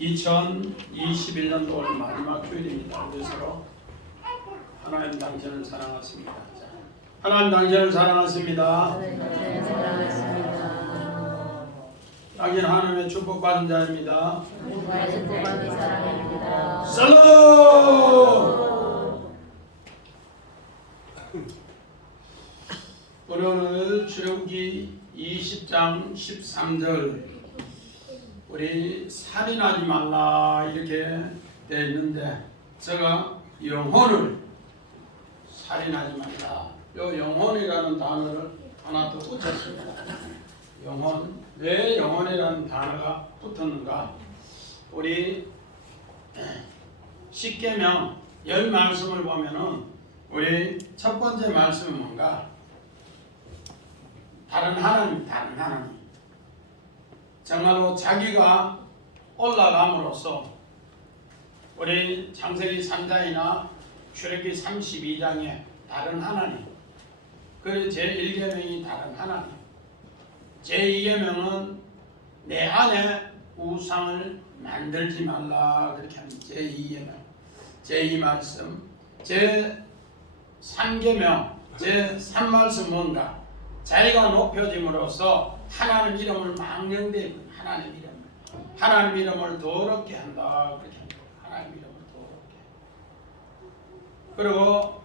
2021년도 오늘 마지막 주일입니다. 그래서 하나님 당신을 사랑하십니다. 하나님 당신을 사랑하십니다. 당신 하나님의 축복받은 자입니다. 살롬! 우리 오늘 출애굽기 20장 13절 우리 살인하지 말라 이렇게 되어 있는데 제가 영혼을 살인하지 말라 요 영혼이라는 단어를 하나 더 붙였습니다. 영혼, 왜 영혼이라는 단어가 붙었는가? 우리 십계명 10말씀을 보면은 우리 첫 번째 말씀은 뭔가? 다른 하나님, 다른 하나님. 정말로 자기가 올라감으로써 우리 창세기 3장이나 출애굽기 32장에 다른 하나님, 그리고 제1계명이 다른 하나님, 제2계명은 내 안에 우상을 만들지 말라 그렇게 하는 제2계명, 제2말씀, 제3계명, 제3말씀 뭔가? 자기가 높여짐으로써 하나님 이름을 망령되 하나님 이름을 더럽게 한다 그렇게 합니다. 하나님 이름을 더럽게. 그리고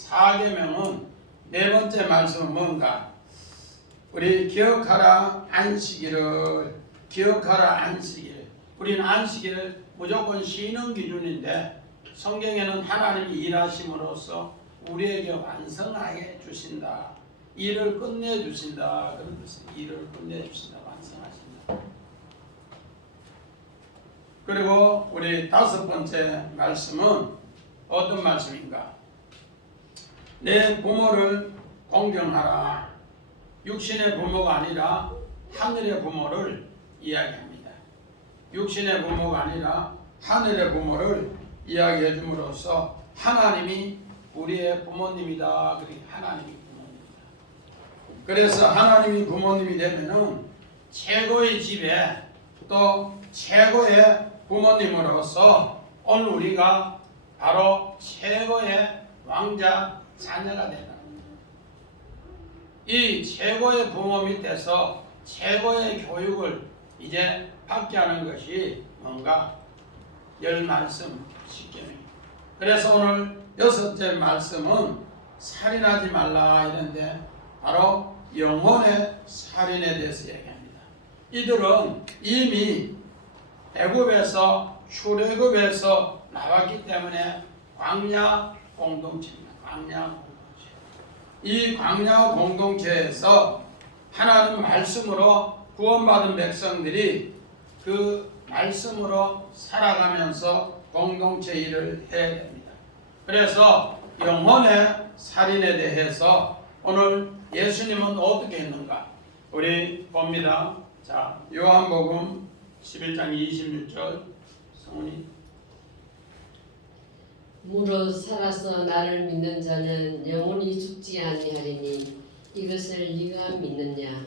제4계명은 네 번째 말씀은 뭔가? 우리 기억하라 안식일을, 기억하라 안식일. 우리는 안식일을 무조건 쉬는 기준인데 성경에는 하나님이 일하심으로써 우리에게 완성하게 주신다. 일을 끝내주신다. 그런 뜻입니다. 일을 끝내주신다. 완성하신다. 그리고 우리 다섯 번째 말씀은 어떤 말씀인가? 내 부모를 공경하라. 육신의 부모가 아니라 하늘의 부모를 이야기합니다. 육신의 부모가 아니라 하늘의 부모를 이야기해 줌으로써 하나님이 우리의 부모님이다. 그렇게 하나님이 그래서 하나님이 부모님이 되면은 최고의 집에 또 최고의 부모님으로서 오늘 우리가 바로 최고의 왕자 자녀가 되는 이 최고의 부모 밑에서 최고의 교육을 이제 받게 하는 것이 뭔가? 10말씀 10계명. 그래서 오늘 여섯째 말씀은 살인하지 말라 이런데 바로 영혼의 살인에 대해서 얘기합니다. 이들은 이미 애굽에서 출애굽에서 나왔기 때문에 광야 공동체입니다. 광야 공동체. 이 광야 공동체에서 하나님 말씀으로 구원받은 백성들이 그 말씀으로 살아가면서 공동체 일을 해야 됩니다. 그래서 영혼의 살인에 대해서 오늘 예수님은 어떻게 했는가? 우리 봅니다. 자, 요한복음 11장 26절 성훈이 무릇 살아서 나를 믿는 자는 영원히 죽지 아니하리니 이것을 네가 믿느냐?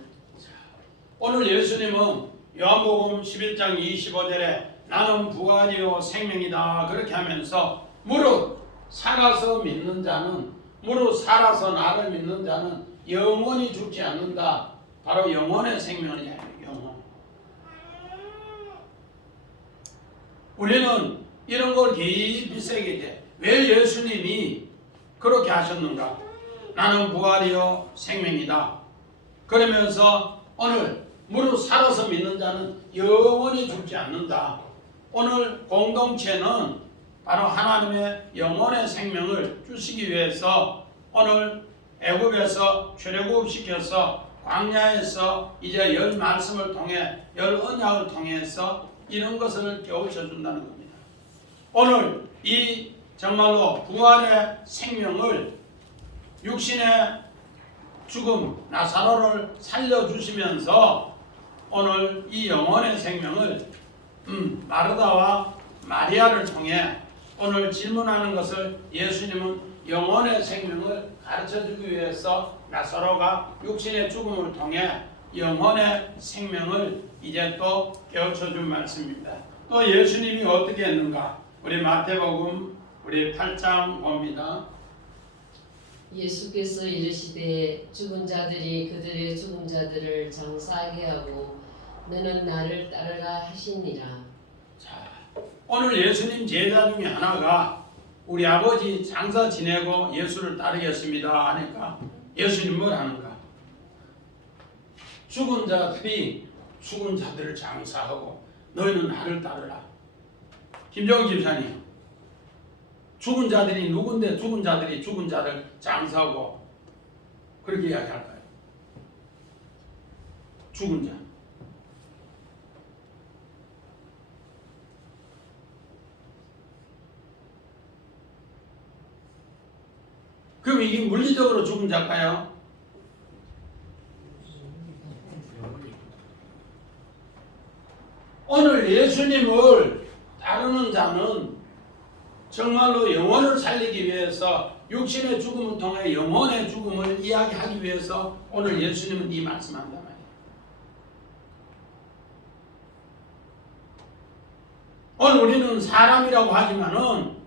오늘 예수님은 요한복음 11장 25절에 나는 부활이요 생명이다 그렇게 하면서 무릇 살아서 믿는 자는 무릇 살아서 나를 믿는 자는 영원히 죽지 않는다. 바로 영혼의 생명이야. 영혼. 우리는 이런 걸 깊이 새기게 돼. 왜 예수님이 그렇게 하셨는가? 나는 부활이요 생명이다. 그러면서 오늘 무릇 살아서 믿는 자는 영원히 죽지 않는다. 오늘 공동체는 바로 하나님의 영혼의 생명을 주시기 위해서 오늘 애굽에서 출애굽시켜서 광야에서 이제 10말씀을 통해 10언약을 통해서 이런 것을 깨우쳐 준다는 겁니다. 오늘 이 정말로 부활의 생명을 육신의 죽음 나사로를 살려주시면서 오늘 이 영혼의 생명을 마르다와 마리아를 통해 오늘 질문하는 것을 예수님은 영혼의 생명을 가르쳐주기 위해서 나사로가 육신의 죽음을 통해 영혼의 생명을 이제 또 깨우쳐 준 말씀입니다. 또 예수님이 어떻게 했는가? 우리 마태복음 우리 8장 봅니다. 예수께서 이르시되 죽은 자들이 그들의 죽은 자들을 장사하게 하고 너는 나를 따르라 하시니라. 자, 오늘 예수님 제자 중에 하나가 우리 아버지 장사 지내고 예수를 따르겠습니다 하니까 예수님 뭘 하는가? 죽은 자들이 죽은 자들을 장사하고 너희는 나를 따르라. 김정은 집사님, 죽은 자들이 누군데 죽은 자들이 죽은 자를 장사하고 그렇게 이야기할까요? 죽은 자. 그럼 이게 물리적으로 죽은 자일까요? 오늘 예수님을 따르는 자는 정말로 영혼을 살리기 위해서 육신의 죽음을 통해 영혼의 죽음을 이야기하기 위해서 오늘 예수님은 이 말씀한단 말이에요. 오늘 우리는 사람이라고 하지만은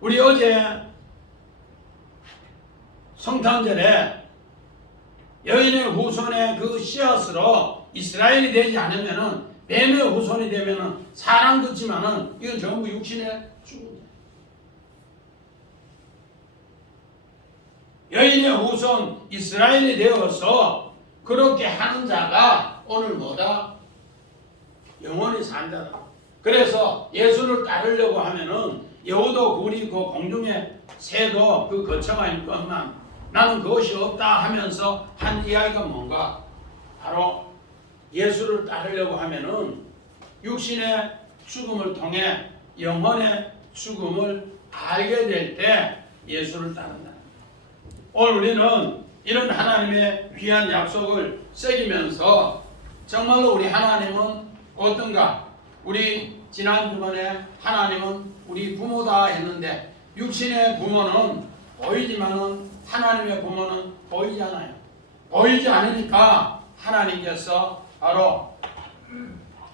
우리 어제 성탄절에 여인의 후손의 그 씨앗으로 이스라엘이 되지 않으면은 뱀의 후손이 되면은 사람 같지만은 이건 전부 육신의 죽음이에요. 여인의 후손 이스라엘이 되어서 그렇게 하는 자가 오늘 뭐다? 영원히 산다다. 그래서 예수를 따르려고 하면은 여우도 굴이 그 공중에 새도 그 거처가 있건만 나는 그것이 없다 하면서 한 이야기가 뭔가? 바로 예수를 따르려고 하면은 육신의 죽음을 통해 영혼의 죽음을 알게 될 때 예수를 따른다. 오늘 우리는 이런 하나님의 귀한 약속을 새기면서 정말로 우리 하나님은 어떤가? 우리 지난주번에 하나님은 우리 부모다 했는데 육신의 부모는 보이지만은 하나님의 부모는 보이지 않아요. 보이지 않으니까 하나님께서 바로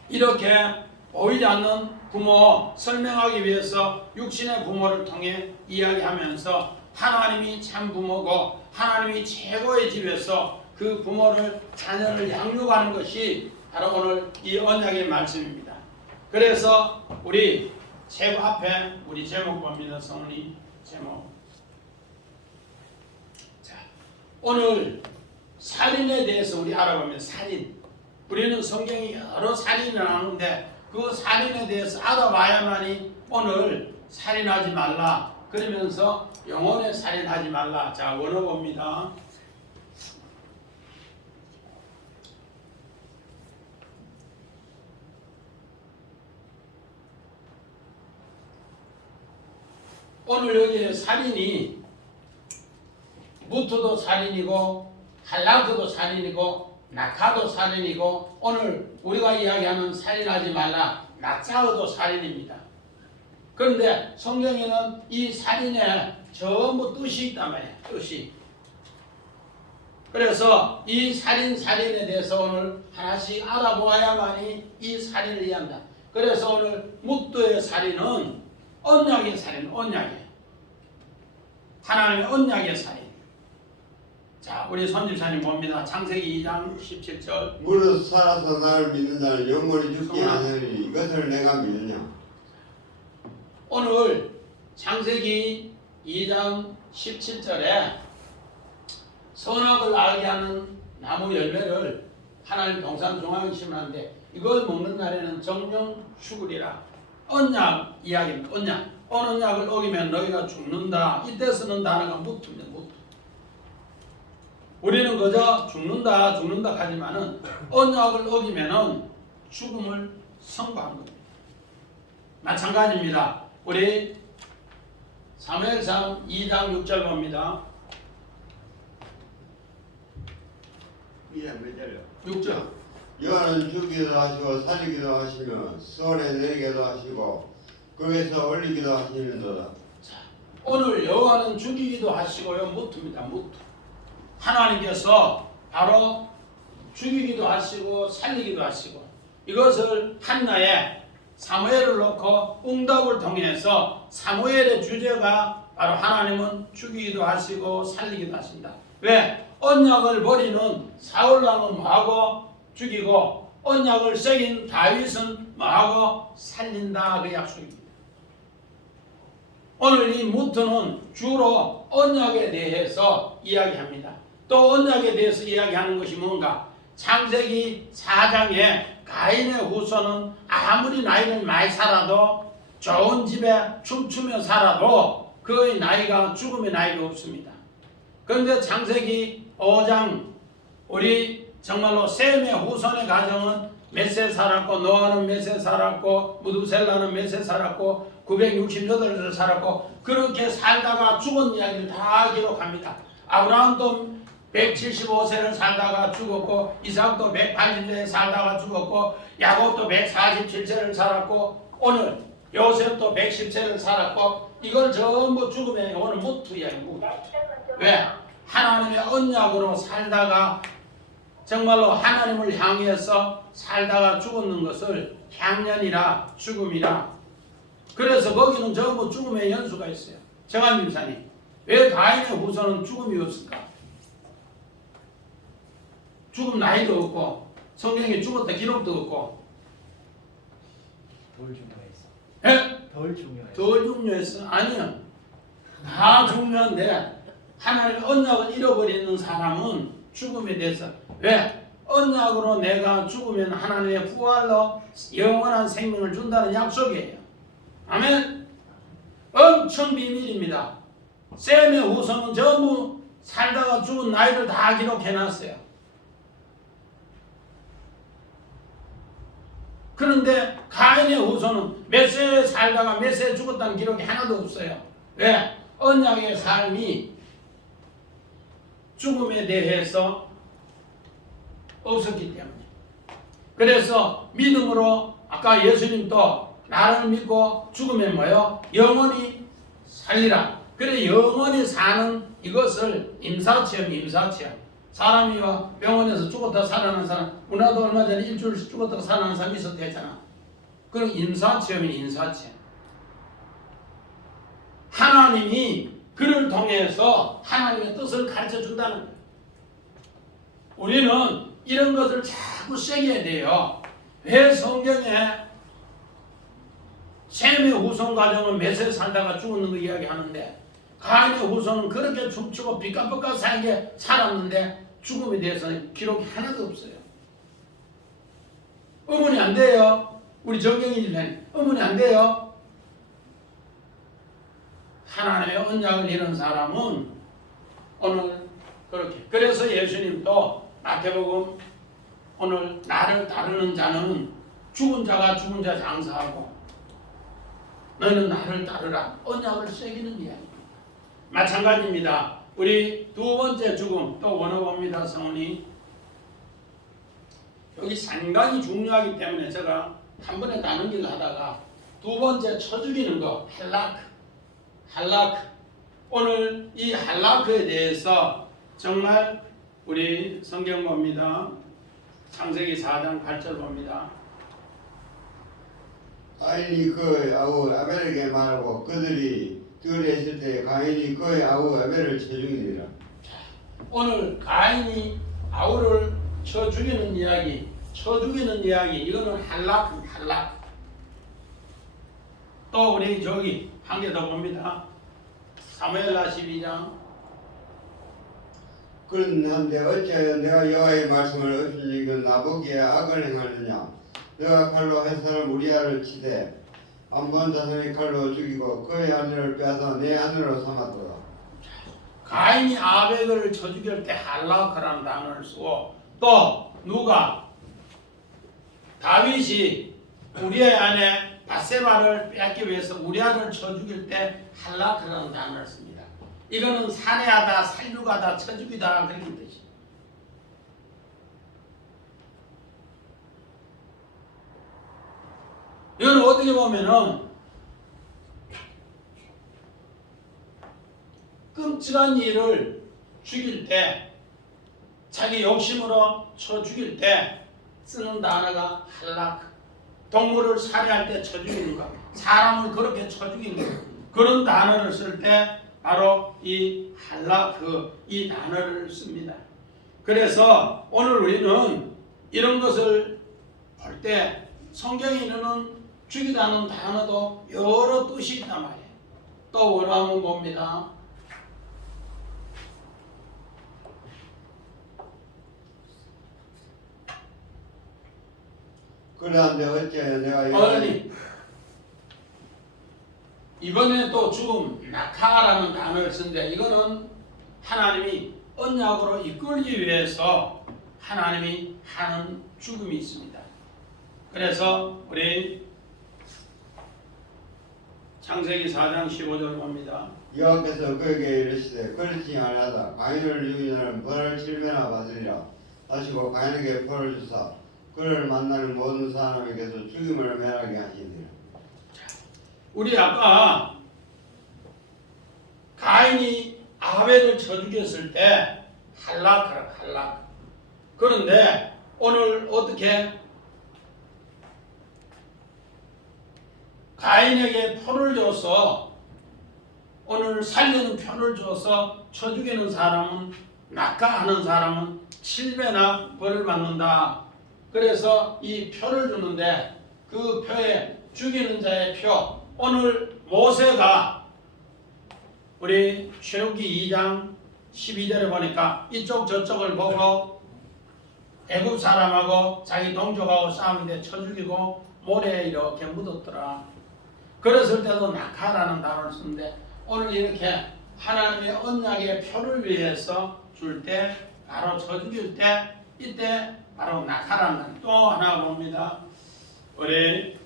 이렇게 보이지 않는 부모 설명하기 위해서 육신의 부모를 통해 이야기하면서 하나님이 참 부모고 하나님이 최고의 집에서 그 부모를 자녀를 양육하는 것이 바로 오늘 이 언약의 말씀입니다. 그래서 우리 책 앞에 우리 제목 봅니다. 성리 제목. 자, 오늘 살인에 대해서 우리 알아보면 살인. 우리는 성경이 여러 살인이 나오는데 그 살인에 대해서 알아봐야만이 오늘 살인하지 말라. 그러면서 영혼의 살인하지 말라. 자, 원어 봅니다. 오늘 여기에 살인이 무트도 살인이고 할라드도 살인이고 낙하도 살인이고 오늘 우리가 이야기하는 살인하지 말라 낙자어도 살인입니다. 그런데 성경에는 이 살인에 전부 뜻이 있단 말이에요. 뜻이. 그래서 이 살인에 대해서 오늘 하나씩 알아보아야만이 이 살인을 이해한다. 그래서 오늘 무트의 살인은 언약의 살인, 언약이에요. 하나님의 언약의 살인. 자, 우리 손집사님 봅니다. 창세기 2장 17절. 무릇 살아서 나를 믿는 자는 영원히 죽지 않으니 이것을 내가 믿느냐. 오늘 창세기 2장 17절에 선악을 알게 하는 나무 열매를 하나님 동산 중앙에 심었는데 이걸 먹는 날에는 정령 죽으리라. 언약 이야기입니다. 언약. 어느 언약을 어기면 너희가 죽는다. 이때 쓰는 단어가 무트입니다. 무트. 우리는 그저 죽는다 하지만은 언약을 어기면은 죽음을 선고한 겁니다. 마찬가지입니다. 우리 사무엘상 2장 6절 봅니다. 2장 몇 절이요? 6절. 여호와는 죽기도 하시고 살리기도 하시며 수월에 내리기도 하시고 거기서 올리기도 하시는도다. 자, 오늘 여호와는 죽이기도 하시고요. 무트입니다. 무트. 하나님께서 바로 죽이기도 하시고 살리기도 하시고 이것을 한나에 사무엘을 놓고 응답을 통해서 사무엘의 주제가 바로 하나님은 죽이기도 하시고 살리기도 하신다. 왜? 언약을 버리는 사울왕은 뭐하고 죽이고 언약을 새긴 다윗은 뭐하고 살린다 그 약속입니다. 오늘 이 무트는 주로 언약에 대해서 이야기합니다. 또 언약에 대해서 이야기하는 것이 뭔가? 창세기 4장에 가인의 후손은 아무리 나이를 많이 살아도 좋은 집에 춤추며 살아도 그의 나이가 죽음의 나이가 없습니다. 그런데 창세기 5장 우리 정말로 셈의 후손의 가정은 몇 세 살았고 노아는 몇 세 살았고 무두셀라는 몇 세 살았고 968세 살았고 그렇게 살다가 죽은 이야기를 다 기록합니다. 아브라함도 175세를 살다가 죽었고 이삭도 180세를 살다가 죽었고 야곱도 147세를 살았고 오늘 요셉도 110세를 살았고 이걸 전부 죽음의 오늘 무트 이야기입니다. 왜? 하나님의 언약으로 살다가 정말로 하나님을 향해서 살다가 죽었는 것을 향년이라 죽음이라 그래서 거기는 전부 죽음의 연수가 있어요. 정한 김사님 왜 가인의 후손은 죽음이 없을까? 죽음 나이도 없고 성경에 죽었다 기록도 없고 덜 중요했어. 예? 덜 중요했어. 덜 중요했어? 아니야. 다 중요한데 하나님의 언약을 잃어버리는 사람은 죽음에 대해서 왜? 언약으로 내가 죽으면 하나님의 부활로 영원한 생명을 준다는 약속이에요. 아멘? 엄청 비밀입니다. 셈의 후손은 전부 살다가 죽은 나이를 다 기록해놨어요. 그런데 가인의 후손은 몇 세 살다가 몇 세 죽었다는 기록이 하나도 없어요. 왜? 언약의 삶이 죽음에 대해서 없었기 때문에. 그래서 믿음으로 아까 예수님도 나를 믿고 죽으면 뭐요? 영원히 살리라. 그래 영원히 사는 이것을 임사체험. 사람이 병원에서 죽었다 살아난 사람, 우리나라도 얼마 전에 일주일씩 죽었다 살아난 사람이 있었다 했잖아. 그럼 임사체험. 하나님이 그를 통해서 하나님의 뜻을 가르쳐 준다는 거예요. 우리는 이런 것을 자꾸 새겨야 돼요. 왜 성경에 셈의 후손 가정은 몇 세 살다가 죽었는 거 이야기하는데 가인의 후손은 그렇게 춤추고 비까뻔까 살게 살았는데 죽음에 대해서는 기록이 하나도 없어요. 의문이 안 돼요. 우리 정경이지만 의문이 안 돼요. 하나님의 언약을 잃은 사람은 오늘 그렇게 그래서 예수님도 마태복음 오늘 나를 따르는 자는 죽은 자가 죽은 자 장사하고 너는 나를 따르라 언약을 새기는 이야기입니다. 마찬가지입니다. 우리 두 번째 죽음 또 원어봅니다. 성훈이 여기 상당히 중요하기 때문에 제가 한 번에 다 넘기려다가 두 번째 쳐 죽이는 거 할라크 오늘 이 할라크에 대해서 정말 우리 성경 봅니다. 창세기 4장 8절 봅니다. 가인이 그 아우 아벨에게 말하고 그들이 둘이 있을 때 가인이 그의 아우 아벨을 쳐 죽이니라. 오늘 가인이 아우를 쳐 죽이는 이야기 이거는 할라크. 또 우리 저기 한 개 더 봅니다. 사무엘하 12장. 그런데 어찌하여 내가 여호와의 말씀을 없이니까 나보기에 악을 행하느냐? 내가 칼로 한 사람 우리아를 치되 암몬 자손이 칼로 죽이고 그의 아내를 빼앗아 내 아내로 삼았도다. 가인이 아벨을 쳐 죽일 때 할라크라는 단어를 쓰고 또 누가 다윗이 우리의 아내 바세바를 빼앗기 위해서 우리아를 쳐 죽일 때 할라크라는 단어를 씁니다. 이거는 살해하다, 살육하다, 쳐 죽이다 그런 뜻이에요. 이건 어떻게 보면은 끔찍한 일을 죽일 때 자기 욕심으로 쳐 죽일 때 쓰는 단어가 할라크. 동물을 살해할 때 쳐 죽이는 거, 사람을 그렇게 쳐 죽이는 거, 그런 단어를 쓸 때 바로 이 할라크 이 단어를 씁니다. 그래서 오늘 우리는 이런 것을 볼 때 성경에 있는 죽이다는 단어도 여러 뜻이 있단 말이에요. 또 원어문 봅니다. 그러한데 어째 내가 어머니 이번에 또 죽음 낙하라는 단어를 쓴데 이거는 하나님이 언약으로 이끌기 위해서 하나님이 하는 죽음이 있습니다. 그래서 우리 창세기 4장 15절 봅니다. 여호와께서 그에게 이르시되 그렇지 아니하다. 가인을 죽인 자는 벌을 7배나 받으리라. 하시고 가인에게 벌을 주사 그를 만나는 모든 사람에게서 죽임을 면하게 하시니라. 우리 아까 가인이 아벨을 쳐 죽였을 때 할라크라 할라크. 그런데 오늘 어떻게 가인에게 표를 줘서 오늘 살리는 표를 줘서 쳐 죽이는 사람은 낙하하는 사람은 7배나 벌을 받는다. 그래서 이 표를 주는데 그 표에 죽이는 자의 표 오늘 모세가 우리 출애굽기 2장 12절에 보니까 이쪽 저쪽을 보고 애굽 사람하고 자기 동족하고 싸우는데 쳐 죽이고 모래에 이렇게 묻었더라. 그랬을 때도 낙하라는 단어를 쓰는데 오늘 이렇게 하나님의 언약의 표를 위해서 줄 때 바로 쳐 죽일 때 이때 바로 낙하라는 단어 또 하나 봅니다. 우리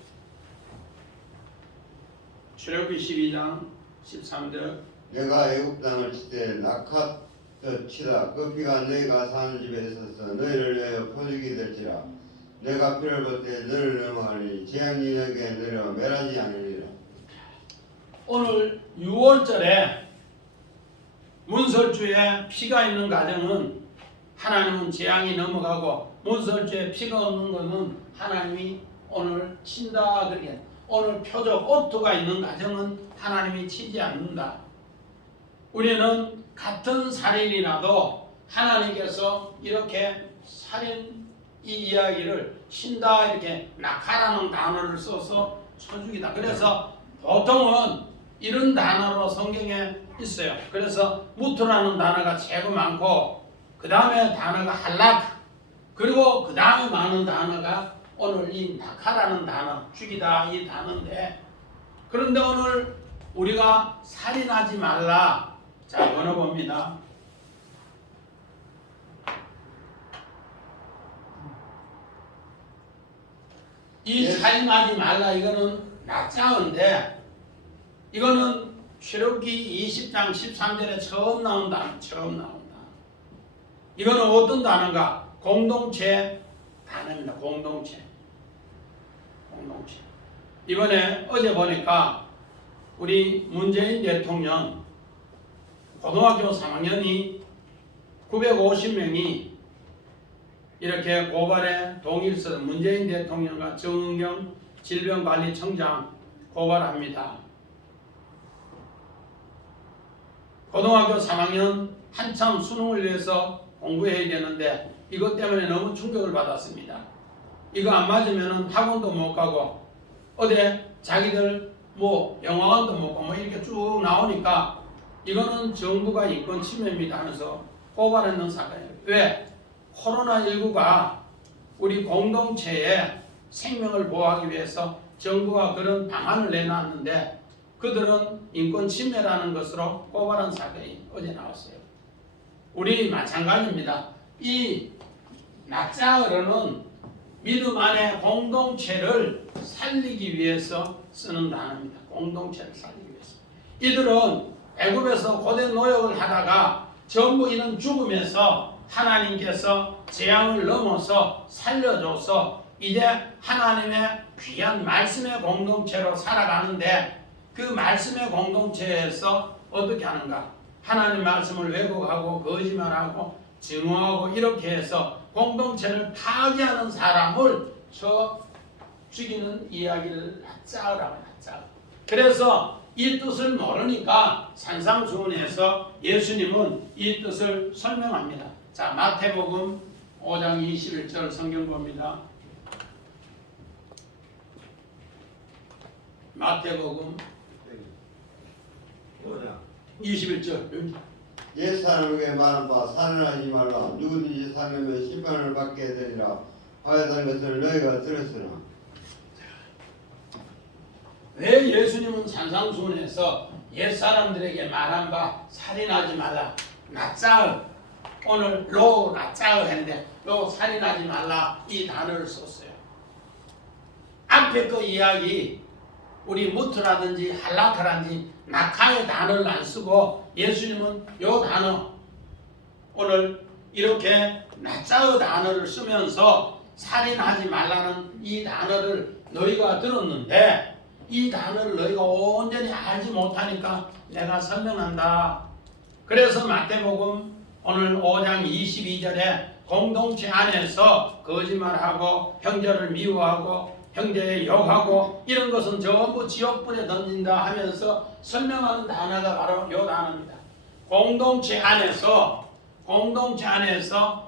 출애굽기 12장 13절 내가 애굽 땅을 치되 낙하 치다 그 피가 너희가 사는 집에 있어서 너희를 위하여 포죽이 될지라. 내가 피를 볼 때 너를 넘어가니 재앙이 너에게 내려 멸하지 않으리라. 오늘 6월절에 문설주에 피가 있는 가정은 하나님은 재앙이 넘어가고 문설주에 피가 없는 것은 하나님이 오늘 친다. 그러게 오늘 표적 오토가 있는 가정은 하나님이 치지 않는다. 우리는 같은 살인이라도 하나님께서 이렇게 살인 이 이야기를 친다 이렇게 낙하라는 단어를 써서 쳐 죽이다. 그래서 보통은 이런 단어로 성경에 있어요. 그래서 무트라는 단어가 제일 많고 그 다음에 단어가 할라크 그리고 그 다음에 많은 단어가 오늘 이 낙하라는 단어 죽이다 이 단어인데 그런데 오늘 우리가 살인하지 말라. 자 번호 봅니다. 이 살인하지 말라 이거는 낙자어인데 이거는 출애굽기 20장 13절에 처음 나온 단어 처음 나온 단어. 이거는 어떤 단어인가? 공동체 단어입니다. 공동체. 이번에 어제 보니까 우리 문재인 대통령 고등학교 3학년이 950명이 이렇게 고발에 동의를 써서 문재인 대통령과 정은경 질병관리청장 고발합니다. 고등학교 3학년 한참 수능을 위해서 공부해야 되는데 이것 때문에 너무 충격을 받았습니다. 이거 안 맞으면 학원도 못 가고 어디 자기들 뭐 영화관도 못 가고 뭐 이렇게 쭉 나오니까 이거는 정부가 인권 침해입니다 하면서 고발했는 사건이에요. 왜? 코로나19가 우리 공동체의 생명을 보호하기 위해서 정부가 그런 방안을 내놨는데 그들은 인권 침해라는 것으로 고발한 사건이 어제 나왔어요. 우리 마찬가지입니다. 이 낙자어로는 믿음 안에 공동체를 살리기 위해서 쓰는 단어입니다. 공동체를 살리기 위해서. 이들은 애굽에서 고된 노역을 하다가 전부 이는 죽음에서 하나님께서 재앙을 넘어서 살려줘서 이제 하나님의 귀한 말씀의 공동체로 살아가는데 그 말씀의 공동체에서 어떻게 하는가? 하나님 말씀을 왜곡하고 거짓말하고 증오하고 이렇게 해서 공동체를 파괴하는 사람을 죽이는 이야기를 낯짝으라고 낯짝. 그래서 이 뜻을 모르니까 산상수훈에서 예수님은 이 뜻을 설명합니다. 자, 마태복음 5장 21절 성경 봅니다. 마태복음 21절. 옛사람에게 말한 바 살인하지 말라. 누구든지 살인하면 심판을 받게 되리라 하였다는 것을 너희가 들었으나. 왜 예수님은 산상수훈에서 옛사람들에게 말한 바 살인하지 말라, 낯짝을, 오늘 로 낯짝을 했는데 로 살인하지 말라 이 단어를 썼어요. 앞에 그 이야기 우리 무트라든지 할라카라든지 낙하의 단어를 안 쓰고 예수님은 요 단어 오늘 이렇게 낯짝의 단어를 쓰면서 살인하지 말라는 이 단어를 너희가 들었는데 이 단어를 너희가 온전히 알지 못하니까 내가 설명한다. 그래서 마태복음 오늘 5장 22절에 공동체 안에서 거짓말하고 형제를 미워하고 형제의 욕하고 이런 것은 전부 지옥불에 던진다 하면서 설명하는 단어가 바로 이 단어입니다. 공동체 안에서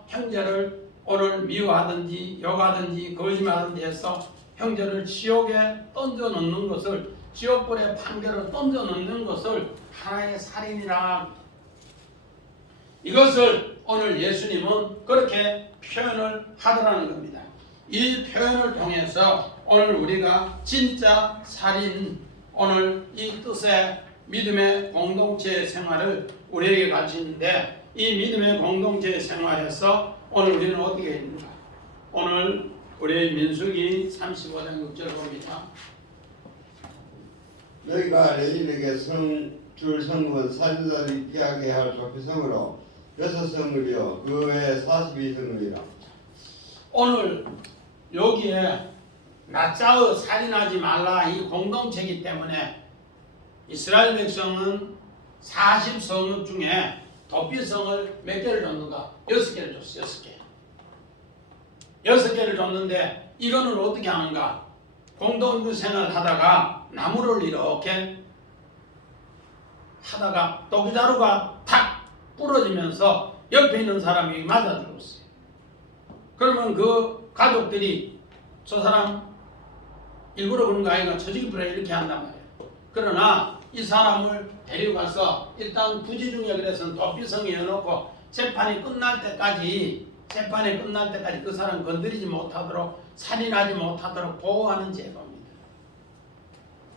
형제를 오늘 미워하든지 욕하든지 거짓말하든지 해서 형제를 지옥에 던져 넣는 것을, 지옥불에 판결을 던져 넣는 것을 하나의 살인이라. 이것을 오늘 예수님은 그렇게 표현을 하더라는 겁니다. 이 표현을 통해서 오늘 우리가 진짜 살인, 오늘 이 뜻의 믿음의 공동체 생활을 우리에게 가르치는데, 이 믿음의 공동체 생활에서 오늘 우리는 어떻게 있는가? 오늘 우리 민수기 35장 6절 봅니다. 너희가 레인에게 줄 성은 살인자들이 피하게 할 조피성으로 6성을이요 그 외에 42성을이라. 오늘 여기에 낯짝의 살인하지 말라 이 공동체이기 때문에 이스라엘 백성은 40성읍 중에 도피성을 몇 개를 줬는가? 6개를 줬어. 6개. 6개를 줬는데 이거는 어떻게 하는가? 공동체 생활을 하다가 나무를 이렇게 하다가 도기자루가 탁 부러지면서 옆에 있는 사람이 맞아 죽었어요. 그러면 그 가족들이 저 사람 일부러 그런 거 아니가 처지기부려 이렇게 한단 말이에요. 그러나 이 사람을 데리고 가서 일단 부지중에 그래서 도피성에 넣어놓고 재판이 끝날 때까지 그 사람 건드리지 못하도록, 살인하지 못하도록 보호하는 제도입니다.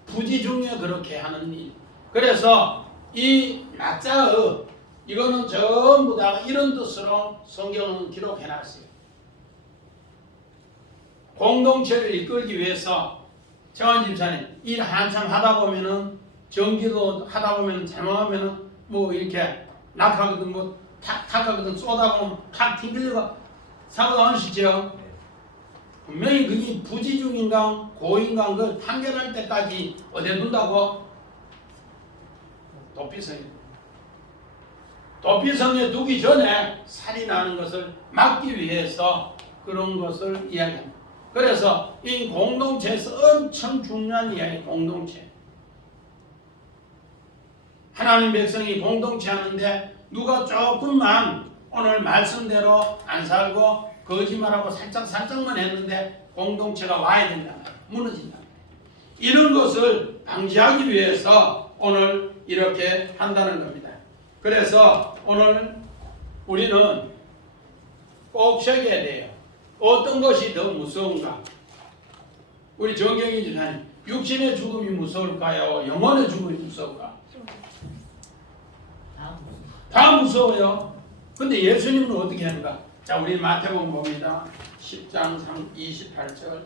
부지중에 그렇게 하는 일. 그래서 이 낯짝의 이거는 전부 다 이런 뜻으로 성경은 기록해놨어요. 공동체를 이끌기 위해서 정한 집사님 일 한참 하다 보면은 전기도 하다 보면 잘못하면은 뭐 이렇게 낙하거든 뭐 탁하거든 쏘다 보면 탁 튕기려고 사고가 안 시죠. 분명히 그게 부지중인강 고인강 그 판결할 때까지 어디에 둔다고? 도피성에 두기 전에 살인하는 것을 막기 위해서 그런 것을 이야기합니다. 그래서 이 공동체에서 엄청 중요한 이야기, 공동체. 하나님 백성이 공동체 하는데 누가 조금만 오늘 말씀대로 안 살고 거짓말하고 살짝만 했는데 공동체가 와야 된다, 무너진다. 이런 것을 방지하기 위해서 오늘 이렇게 한다는 겁니다. 그래서 오늘 우리는 꼭 새겨야 돼요. 어떤 것이 더 무서운가? 우리 정경희 집사님, 육신의 죽음이 무서울까요? 영혼의 죽음이 무서울까? 다 무서워요. 근데 예수님은 어떻게 하는가? 자, 우리 마태복음 봅니다. 10장 28절.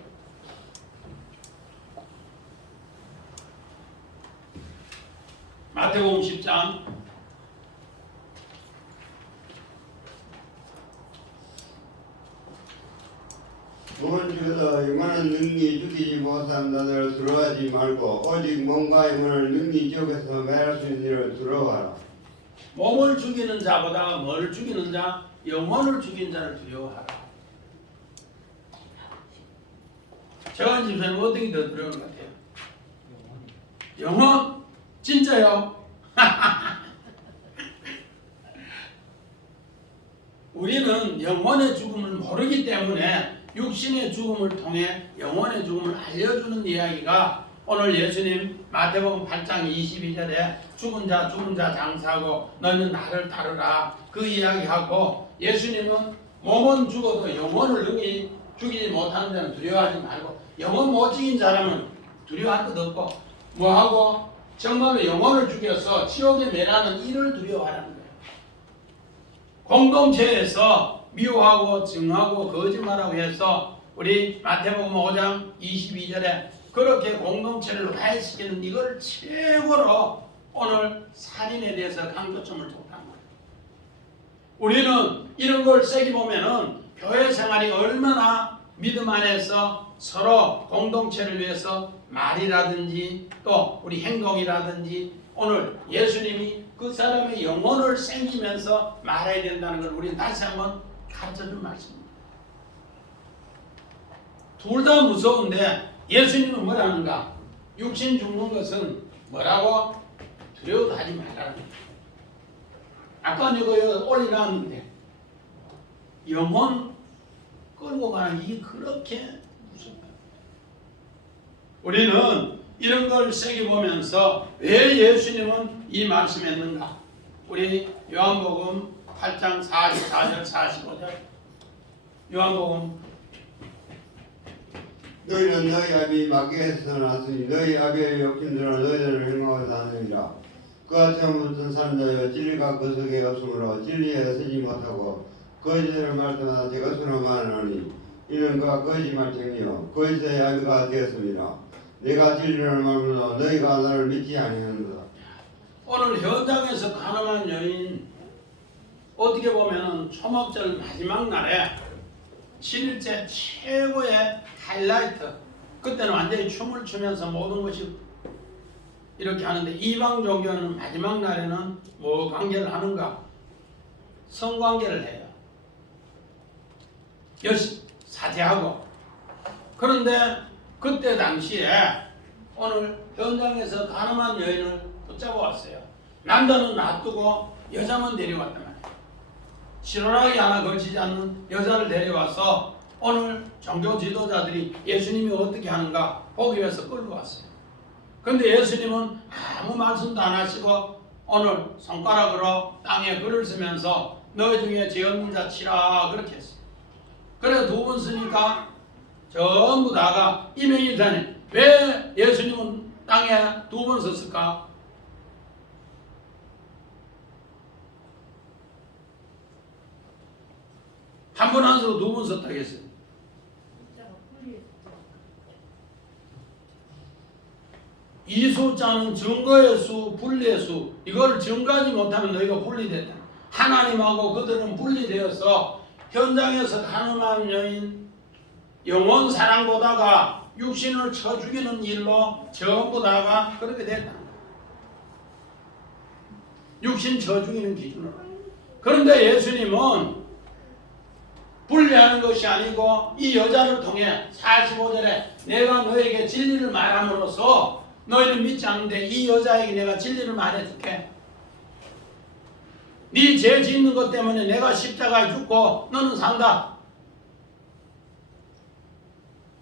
마태복음 10장 몸을 죽여도 영원한 능히 죽이지 못한 자들 두려워하지 말고 오직 몸과 영혼을 능히 지옥에서 매할 수 있는 일을 두려워하라. 몸을 죽이는 자보다 뭘 죽이는 자? 영혼을 죽인 자를 두려워하라. 재환 집사님 어떤 게 더 두려운 것 같아요? 영혼? 진짜요? 우리는 영혼의 죽음을 모르기 때문에 육신의 죽음을 통해 영혼의 죽음을 알려주는 이야기가 오늘 예수님 마태복음 8장 22절에 죽은 자 장사하고 너는 나를 따르라 그 이야기하고 예수님은 몸은 죽어도 영혼을 능히 죽이지 못하는 자는 두려워하지 말고 영혼 못 죽인 사람은 두려워할 것 없고 뭐하고 정말로 영혼을 죽여서 지옥에 매라는 이를 두려워하라는 거예요. 공동체에서 미워하고 증하고 거짓말하고 해서 우리 마태복음 5장 22절에 그렇게 공동체를 화해시키는 이걸 최고로 오늘 살인에 대해서 강조점을 뒀단 말이에요. 우리는 이런 걸 세게 보면은 교회 생활이 얼마나 믿음 안에서 서로 공동체를 위해서 말이라든지 또 우리 행동이라든지 오늘 예수님이 그 사람의 영혼을 생기면서 말해야 된다는 걸 우리는 다시 한번 가르쳐준 말씀입니다. 둘 다 무서운데 예수님은 뭐라는가? 육신 죽는 것은 뭐라고? 두려워도 하지 말라는 거예요. 아까 이거 올려놨는데 영혼 끌고 가는 게 그렇게 무섭다. 우리는 이런 걸 세게 보면서 왜 예수님은 이 말씀했는가? 우리 요한복음 8장 44절 45절 요한복음 너희는 너희 아비 마귀에서 났으니 너희 아비의 욕심대로 너희들을 행하고 사느니라. 그와 처음부터 사는 자여 진리가 그 속에 없으므로 진리에 서지 못하고 거짓을 말때마다 제것으로 말하노니 이는 그가 거짓말쟁이요 거짓의 아비가 되었습니다. 내가 진리를 말하므로 너희가 나를 믿지 아니하는도다. 오늘 현장에서 가늠한 여인 어떻게 보면 초막절 마지막 날에 7일째 최고의 하이라이트 그때는 완전히 춤을 추면서 모든 것이 이렇게 하는데 이방 종교는 마지막 날에는 뭐 관계를 하는가? 성관계를 해요. 사죄하고 그런데 그때 당시에 오늘 현장에서 가늠한 여인을 붙잡아 왔어요. 남자는 놔두고 여자만 데려왔단 말이에요. 실혼하기 하나 걸치지 않는 여자를 데려와서 오늘 종교 지도자들이 예수님이 어떻게 하는가 보기 위해서 끌고 왔어요. 그런데 예수님은 아무 말씀도 안 하시고 오늘 손가락으로 땅에 글을 쓰면서 너희 중에 죄 없는 자 치라 그렇게 했어요. 그래서 두 번 쓰니까 전부 다가 이명이 되네. 왜 예수님은 땅에 두 번 썼을까? 한 번 안 써도 두 번 썼다고 했어요. 이 숫자는 증거의 수, 분리의 수. 이걸 증거하지 못하면 너희가 분리됐다. 하나님하고 그들은 분리되어서 현장에서 가늠한 여인 영혼 사랑보다가 육신을 쳐 죽이는 일로 전부 다가 그렇게 됐다. 육신 쳐 죽이는 기준으로. 그런데 예수님은 분리하는 것이 아니고 이 여자를 통해 45절에 내가 너에게 진리를 말함으로써 너희는 믿지 않는데 이 여자에게 내가 진리를 말해줄게. 네 죄 짓는 것 때문에 내가 십자가에 죽고 너는 산다.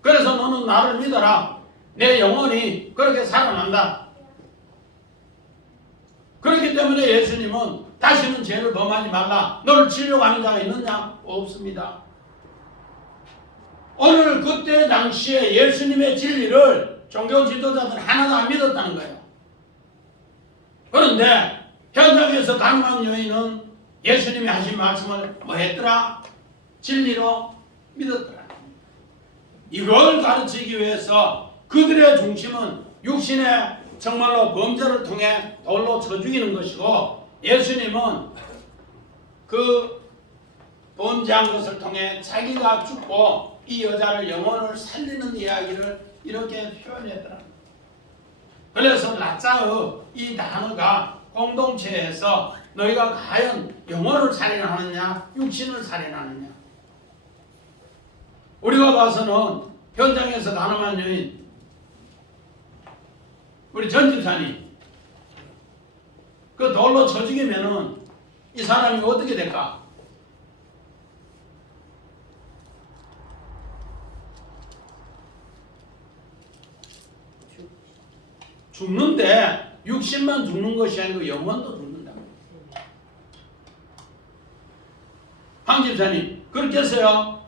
그래서 너는 나를 믿어라. 내 영혼이 그렇게 살아난다. 그렇기 때문에 예수님은 다시는 죄를 범하지 말라. 너를 치려고 하는 자가 있느냐? 없습니다. 오늘 그때 당시에 예수님의 진리를 종교 지도자들 하나도 안 믿었다는 거예요. 그런데 현장에서 가늠한 여인은 예수님이 하신 말씀을 뭐 했더라? 진리로 믿었더라. 이걸 가르치기 위해서 그들의 중심은 육신의 정말로 범죄를 통해 돌로 쳐 죽이는 것이고 예수님은 그 범죄한 것을 통해 자기가 죽고 이 여자를 영혼을 살리는 이야기를 이렇게 표현했더라. 그래서 라짜의 이 단어가 공동체에서 너희가 과연 영혼을 살인하느냐 육신을 살인하느냐 우리가 봐서는 현장에서 가늠한 여인 우리 전 집사님 그 돌로 쳐 죽이면은 이 사람이 어떻게 될까? 죽는데 육신만 죽는 것이 아니고 영혼도 죽는다. 황 집사님 그렇겠어요?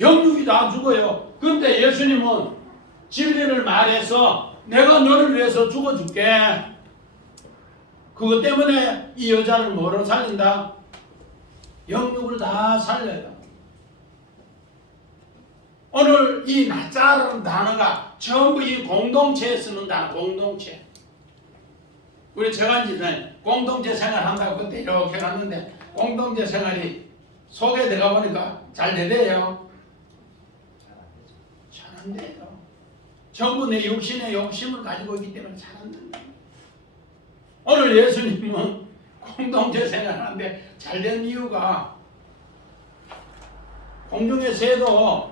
영육이 다 죽어요. 그런데 예수님은 진리를 말해서 내가 너를 위해서 죽어줄게. 그것 때문에 이 여자를 뭐로 살린다? 영육을 다 살려요. 오늘 이 나자라는 단어가 전부 이 공동체에 쓰는 단어, 공동체. 우리 최관 집사님 공동체 생활한다고 그때 이렇게 갔는데 공동체 생활이 속에 들어가 보니까 잘 되대요. 잘 안 돼요. 전부 내 육신의 욕심을 가지고 있기 때문에 잘 안 된다. 오늘 예수님은 공동체 생활하는데 잘 된 이유가 공중의 새도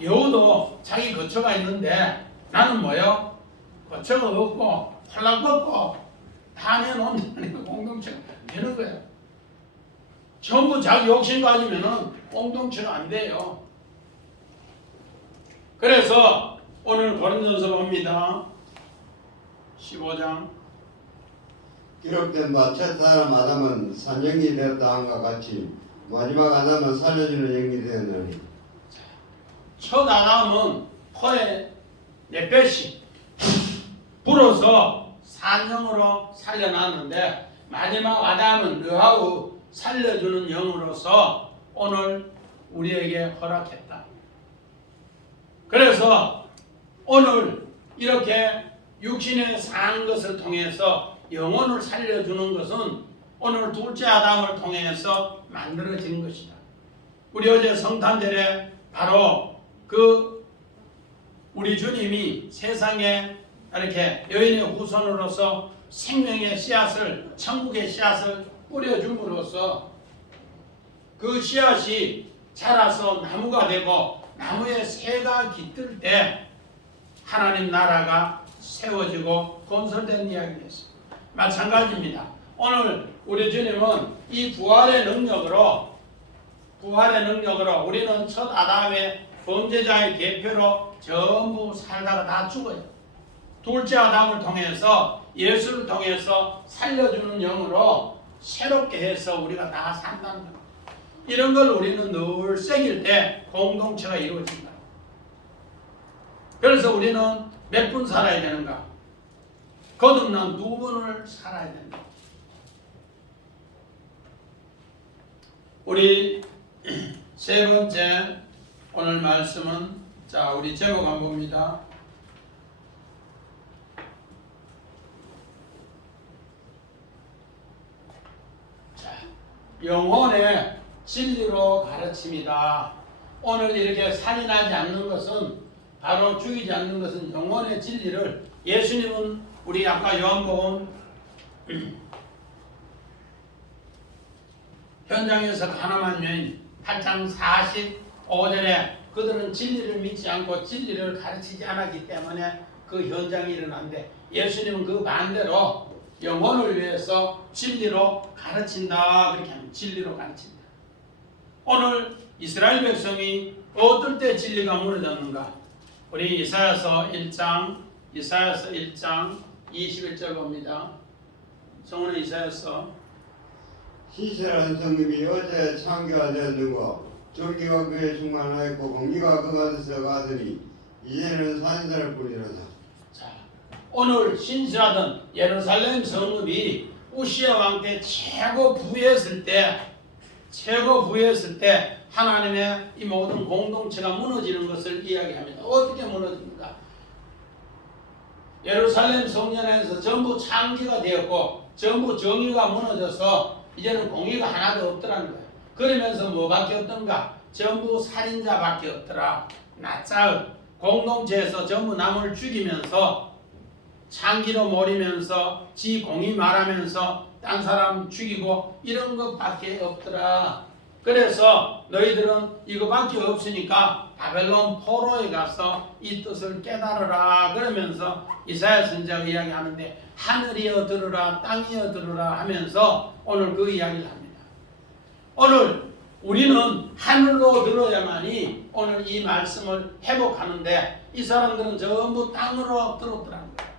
여우도 자기 거처가 있는데 나는 뭐요? 거처가 없고 홀락벗고 다 내놓는다니까 공동체가 되는 거예요. 전부 자기 욕심 가지면은 공동체가 안 돼요. 그래서 오늘 고린도전서 봅니다. 15장 기록된 바 첫 사람 아담은 산영이 되었다 함과 같이 마지막 아담은 살려주는 영이 되었느니 첫 아담은 포에 네 배씩 불어서 산영으로 살려놨는데 마지막 아담은 르하우 살려주는 영으로서 오늘 우리에게 허락했다. 그래서 오늘 이렇게 육신에 사는 것을 통해서 영혼을 살려주는 것은 오늘 둘째 아담을 통해서 만들어진 것이다. 우리 어제 성탄절에 바로 우리 주님이 세상에 이렇게 여인의 후손으로서 생명의 씨앗을 천국의 씨앗을 뿌려줌으로써 그 씨앗이 자라서 나무가 되고 나무에 새가 깃들 때 하나님 나라가 세워지고 건설된 이야기였습니다. 마찬가지입니다. 오늘 우리 주님은 이 부활의 능력으로 우리는 첫 아담의 범죄자의 대표로 전부 살다가 다 죽어요. 둘째 아담을 통해서 예수를 통해서 살려주는 영으로 새롭게 해서 우리가 다 산다는 겁니다. 이런 걸 우리는 늘 새길 때 공동체가 이루어진다. 그래서 우리는 몇 분 살아야 되는가? 거듭난 2분을 살아야 된다. 우리 세 번째 오늘 말씀은 자 우리 제목 한번 봅니다. 자, 영혼의 진리로 가르칩니다. 오늘 이렇게 살인하지 않는 것은 바로 죽이지 않는 것은 영혼의 진리를 예수님은 우리 아까 요한복음 현장에서 가늠한 여인 8장 45절에 그들은 진리를 믿지 않고 진리를 가르치지 않았기 때문에 그 현장이 일어난데 예수님은 그 반대로 영혼을 위해서 진리로 가르친다. 그렇게 하면 진리로 가르친다. 오늘 이스라엘 백성이 어떨 때 진리가 무너졌는가? 우리 이사야서 1장 21절 봅니다. 성문의 이사야서 시실한 성님이 어제 창조가 되었고 전기가 그에 충만하였고 공기가 그 가운데서 가더니 이제는 산산을 뿌리로다. 자, 오늘 신실하던 예루살렘 성읍이 우시야 왕 때 최고 부유했을 때 하나님의 이 모든 공동체가 무너지는 것을 이야기합니다. 어떻게 무너집니까? 예루살렘 성전에서 전부 창기가 되었고 전부 정의가 무너져서 이제는 공의가 하나도 없더라는 거예요. 그러면서 뭐밖에 없던가? 전부 살인자밖에 없더라. 낯싸움 공동체에서 전부 남을 죽이면서 창기로 몰이면서 지 공의 말하면서 딴 사람 죽이고 이런 것밖에 없더라. 그래서 너희들은 이거밖에 없으니까 바벨론 포로에 가서 이 뜻을 깨달으라 그러면서 이사야 선지자가 이야기하는데 하늘이여 들으라 땅이여 들으라 하면서 오늘 그 이야기를 합니다. 오늘 우리는 하늘로 들어야만이 오늘 이 말씀을 회복하는데 이 사람들은 전부 땅으로 들었더라는 거예요.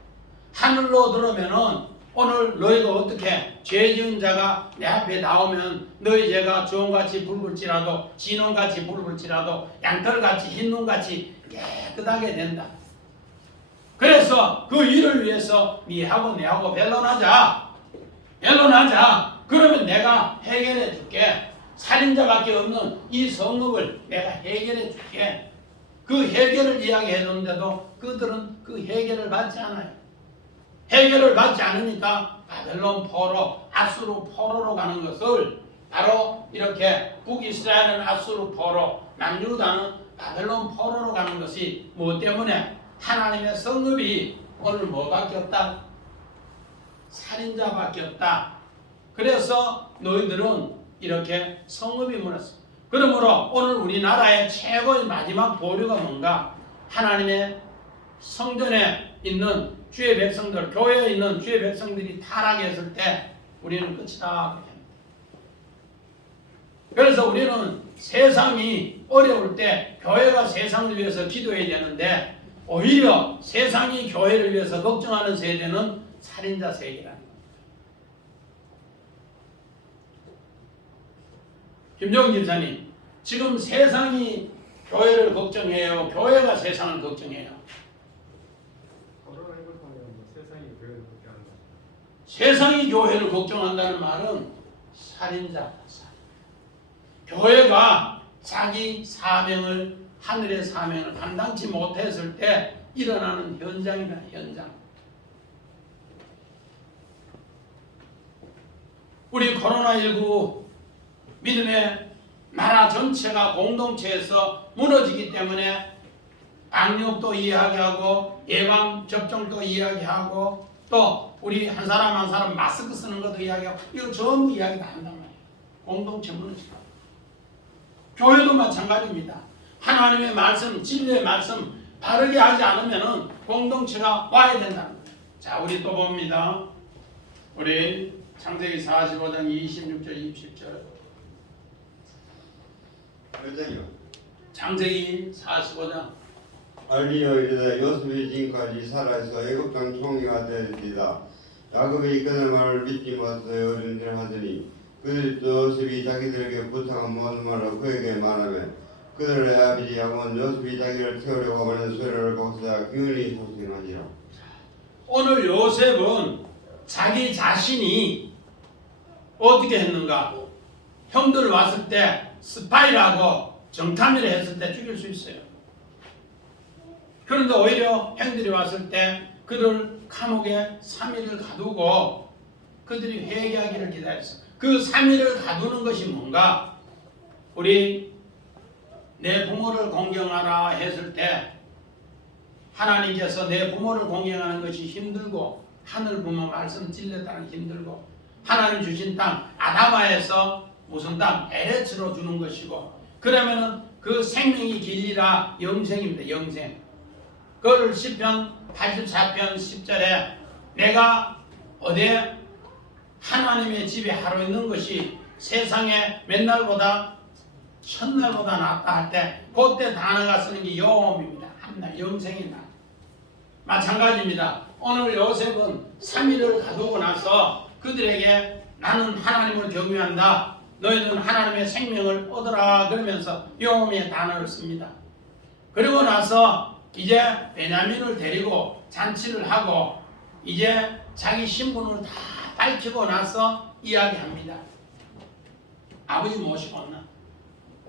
하늘로 들으면은 오늘 너희가 어떻게 죄 지은 자가 내 앞에 나오면 너희 죄가 주홍같이 붉을지라도 진홍같이 붉을지라도 양털같이 흰눈같이 깨끗하게 된다. 그래서 그 일을 위해서 니하고 내하고 변론하자. 그러면 내가 해결해 줄게. 살인자밖에 없는 이 성읍을 내가 해결해 줄게. 그 해결을 이야기해 줬는데도 그들은 그 해결을 받지 않아요. 해결을 받지 않으니까 바벨론 포로, 아수르 포로로 가는 것을 바로 이렇게 북이스라엘은 아수르 포로, 남유다는 바벨론 포로로 가는 것이 무엇 때문에? 하나님의 성읍이 오늘 뭐밖에 없다? 살인자밖에 없다. 그래서 너희들은 이렇게 성읍이 무너졌어. 그러므로 오늘 우리나라의 최고의 마지막 보류가 뭔가? 하나님의 성전에 있는 주의 백성들, 교회에 있는 주의 백성들이 타락했을 때 우리는 끝이다. 그래서 우리는 세상이 어려울 때 교회가 세상을 위해서 기도해야 되는데 오히려 세상이 교회를 위해서 걱정하는 세대는 살인자 세계라는 거예요. 김정은 집사님, 지금 세상이 교회를 걱정해요? 교회가 세상을 걱정해요? 세상이 교회를 걱정한다는 말은 살인자다. 교회가 자기 사명을, 하늘의 사명을 감당치 못했을 때 일어나는 현장이다. 현장. 우리 코로나19 믿음의 나라 전체가 공동체에서 무너지기 때문에 방역도 이야기하고 예방접종도 이야기하고 또 우리 한 사람 한 사람 마스크 쓰는 것도 이야기하고 이거 전부 이야기 다 한단 말이에요. 공동체 무너지고. 교회도 마찬가지입니다. 하나님의 말씀, 진리의 말씀 바르게 하지 않으면 공동체가 와야 된다는 거예요. 자, 우리 또 봅니다. 우리 창세기 45장 26절 27절. 몇장이요? 창세기 45장. 알리여 이르되 요셉이 지금까지 살아서 애굽 땅 총리가 되리이다. 야곱이 그들 말을 믿지 못하여 어른들 하더니 그들이 또 요셉이 자기들에게 부탁한 모든 말을 그에게 말하며 그들의 아버지 야곱은 요셉이 자기를 태우려고 하는 소리를 거기서 기운이 소생하니라. 오늘 요셉은 자기 자신이 어떻게 했는가? 형들 왔을 때 스파이라고 정탐이를 했을 때 죽일 수 있어요. 그런데 오히려 형들이 왔을 때 그들 감옥에 3일을 가두고 그들이 회개하기를 기다렸어. 그 3일을 가두는 것이 뭔가? 우리 내 부모를 공경하라 했을 때 하나님께서 내 부모를 공경하는 것이 힘들고 하늘 부모 말씀 찔렸다는 힘들고 하나님 주신 땅 아다마에서 무슨 땅 에레츠로 주는 것이고 그러면은 그 생명이 길리라 영생입니다. 영생. 그걸 시편 84편 10절에 내가 어디에 하나님의 집에 하루 있는 것이 세상에 몇 날보다 천날보다 낫다 할 때 그때 단어가 쓰는 게 여호와입니다. 한날 영생의 날. 마찬가지입니다. 오늘 요셉은 3일을 가두고 나서 그들에게 나는 하나님을 경외한다. 너희는 하나님의 생명을 얻어라 그러면서 여호와의 단어를 씁니다. 그리고 나서 이제 베냐민을 데리고 잔치를 하고 이제 자기 신분을 다 밝히고 나서 이야기합니다. 아버지 모시고 왔나?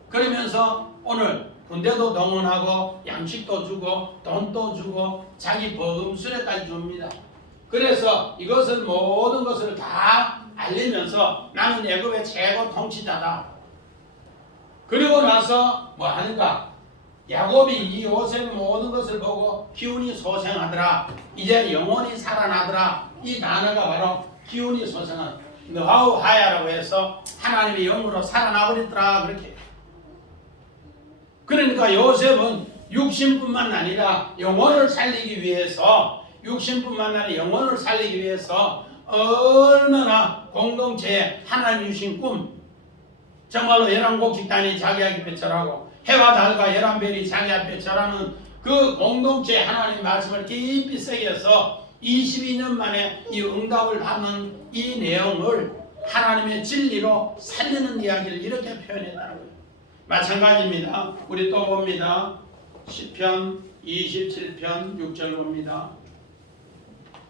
그러면서 오늘 군대도 동원하고 양식도 주고 돈도 주고 자기 버금 수레까지 줍니다. 그래서 이것을 모든 것을 다 알리면서 나는 애굽의 최고 통치자다. 그리고 나서 뭐 하는가? 야곱이 이 요셉 모든 것을 보고 기운이 소생하더라. 이제 영혼이 살아나더라. 이 단어가 바로 기운이 소생한 너하우 하야라고 해서 하나님의 영으로 살아나버렸더라 그렇게. 그러니까 요셉은 육신뿐만 아니라 영혼을 살리기 위해서 육신뿐만 아니라 영혼을 살리기 위해서 얼마나 공동체에 하나님 주신 꿈 정말로 열한곡 집단이 자기 앞에 펼쳐라고 해와 달과 열한 별이 자기 앞에 펼쳐라는 그 공동체에 하나님 말씀을 깊이 새겨서 22년 만에 이 응답을 받는 이 내용을 하나님의 진리로 살리는 이야기를 이렇게 표현했다고요. 마찬가지입니다. 우리 또 봅니다. 시편 27편 6절 봅니다.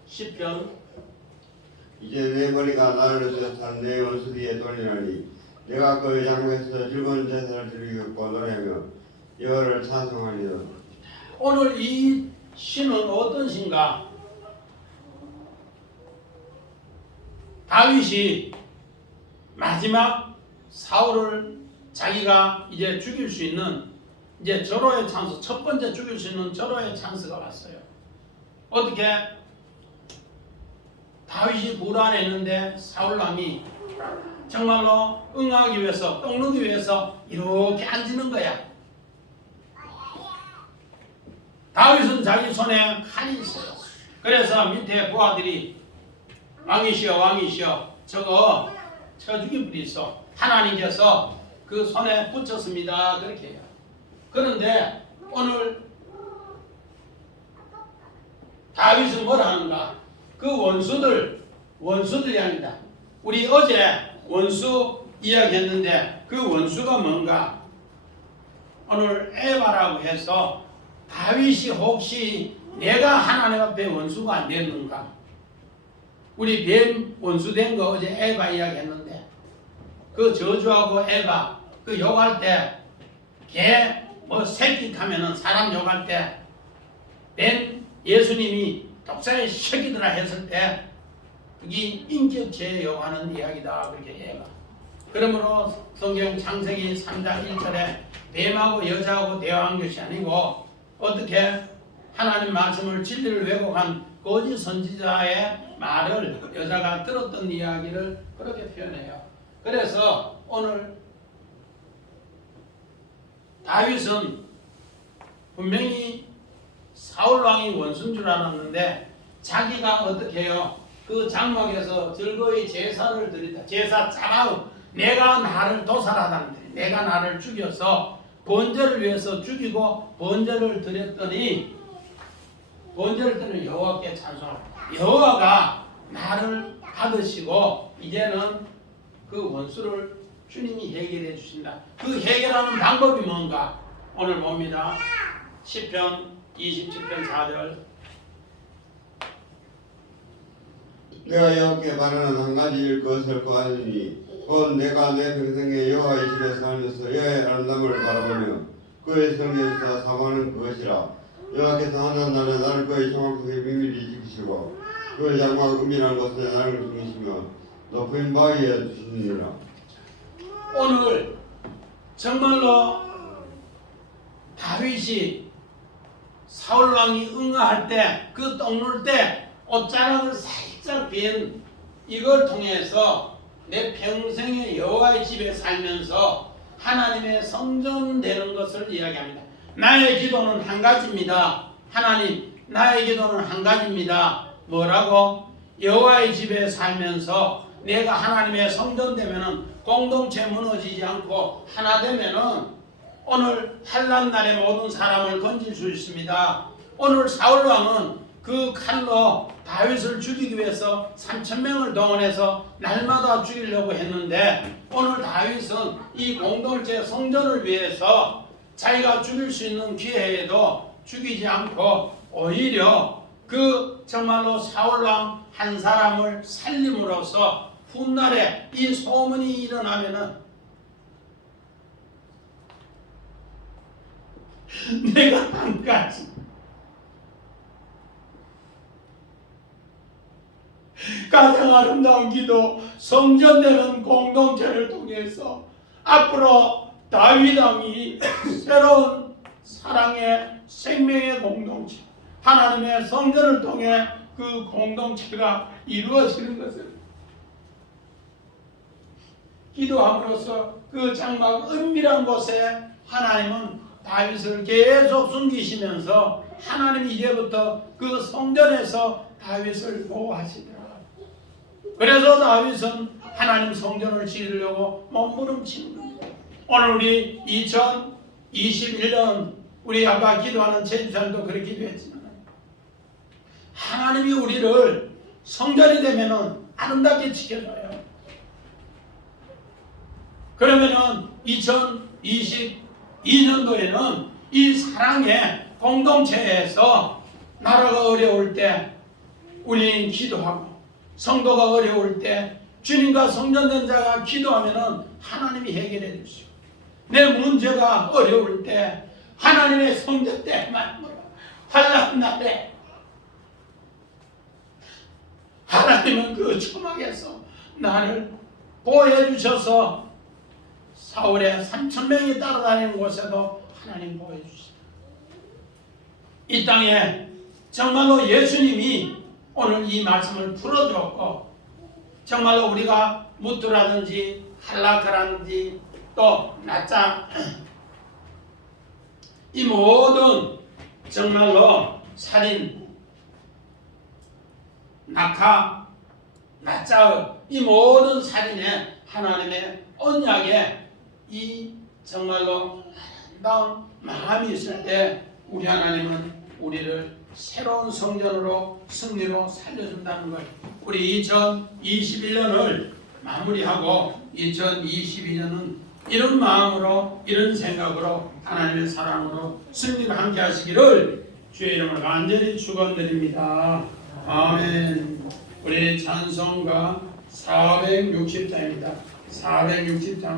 시편 이제 내 머리가 나를 뜻한 내 원수 뒤에 돌리나니 내가 그 장에서 즐거운 제사를 드리고 노래하며 여호와를 찬송하리라. 오늘 이 시는 어떤 시인가? 다윗이 마지막 사울을 자기가 이제 죽일 수 있는 이제 절호의 찬스, 첫 번째 죽일 수 있는 절호의 찬스가 왔어요. 어떻게? 다윗이 불안했는데 사울 왕이 정말로 응하기 위해서 똥 누기 위해서 이렇게 앉는 거야. 다윗은 자기 손에 칼이 있어요. 그래서 밑에 부하들이 왕이시여 왕이시여 저거 쳐 죽여버리소. 하나님께서 그 손에 붙였습니다. 그렇게 해요. 그런데 오늘 다윗은 뭘 하는가? 그 원수들이 아니다. 우리 어제 원수 이야기했는데 그 원수가 뭔가? 오늘 에바라고 해서 다윗이 혹시 내가 하나님 앞에 원수가 안 됐는가? 우리 뱀 원수 된 거 어제 에바 이야기했는데 그 저주하고 에바 그 욕할 때 개 뭐 새끼 하면은 사람 욕할 때 뱀 예수님이 독사의 새끼들아 했을 때 그게 인격체에 욕하는 이야기다 그렇게 해요. 그러므로 성경 창세기 3장 1절에 뱀하고 여자하고 대화한 것이 아니고 어떻게 하나님 말씀을 진리를 왜곡한 거짓 선지자의 말을 여자가 들었던 이야기를 그렇게 표현해요. 그래서 오늘 다윗은 분명히 사울 왕이 원수인 줄 알았는데 자기가 어떻게 해요? 그 장막에서 즐거이 제사를 드린다. 제사 짜라우 내가 나를 도살하다는 데 내가 나를 죽여서 번제를 위해서 죽이고 번제를 드렸더니 번제를 드리는 여호와께 찬송합니다. 여호와가 나를 받으시고 이제는 그 원수를 주님이 해결해 주신다. 그 해결하는 방법이 뭔가? 오늘 봅니다. 시편 27편 4절 내가 여호와께 바라는 한 가지 것을 구하노니 곧 내가 내 평생에 여호와의 집에 살면서 여호와의 아름다움을 바라보며 그의 성전에서 사모하는 그것이라. 여호와께서 하나님 나를 그의 정확 속에 비밀히 지키시고 그의 장막 은밀한 곳에 나를 숨기시며 높은 바위에 두시니라. 오늘 정말로 다윗이 사울 왕이 응하할 때 그 똥눌 때 옷자락을 살짝 빈 이걸 통해서 내 평생에 여호와의 집에 살면서 하나님의 성전 되는 것을 이야기합니다. 나의 기도는 한 가지입니다. 하나님 나의 기도는 한 가지입니다. 뭐라고? 여호와의 집에 살면서 내가 하나님의 성전 되면은 공동체 무너지지 않고 하나 되면은 오늘 환난 날에 모든 사람을 건질 수 있습니다. 오늘 사울 왕은 그 칼로 다윗을 죽이기 위해서 3,000명을 동원해서 날마다 죽이려고 했는데 오늘 다윗은 이 공동체 성전을 위해서 자기가 죽일 수 있는 기회에도 죽이지 않고 오히려 그 정말로 사울 왕 한 사람을 살림으로써 훗날에 이 소문이 일어나면은 내가 한 가지 가장 아름다운 기도 성전되는 공동체를 통해서 앞으로 다윗 왕이 새로운 사랑의 생명의 공동체 하나님의 성전을 통해 그 공동체가 이루어지는 것을 기도함으로써 그 장막 은밀한 곳에 하나님은 다윗을 계속 숨기시면서 하나님이 이제부터 그 성전에서 다윗을 보호하시더라. 그래서 다윗은 하나님 성전을 지으려고 몸부림치는 겁니다. 오늘 우리 2021년 우리 아까 기도하는 제주산도 그렇게 기도했지만 하나님이 우리를 성전이 되면은 아름답게 지켜줘요. 그러면은 2022년도에는 이 사랑의 공동체에서 나라가 어려울 때 우리는 기도하고 성도가 어려울 때 주님과 성전된 자가 기도하면은 하나님이 해결해 주시고 내 문제가 어려울 때 하나님의 성전 때만 환난 날에 하나님은 그 초막에서 나를 보호해 주셔서 사울의 3,000명이 따라다니는 곳에도 하나님 보호해 주시다. 이 땅에 정말로 예수님이 오늘 이 말씀을 풀어주었고 정말로 우리가 무트라든지 할라카라든지 또 나짜 이 모든 정말로 살인, 낙하, 나짜의 이 모든 살인에 하나님의 언약에 이 정말로 아름다운 마음이 있을 때 우리 하나님은 우리를 새로운 성전으로 승리로 살려준다는 걸 우리 2021년을 마무리하고 2022년은 이런 마음으로 이런 생각으로 하나님의 사랑으로 승리를 함께 하시기를 주의 이름으로 간절히 축원드립니다. 아멘. 우리 찬송가 460장입니다. 460장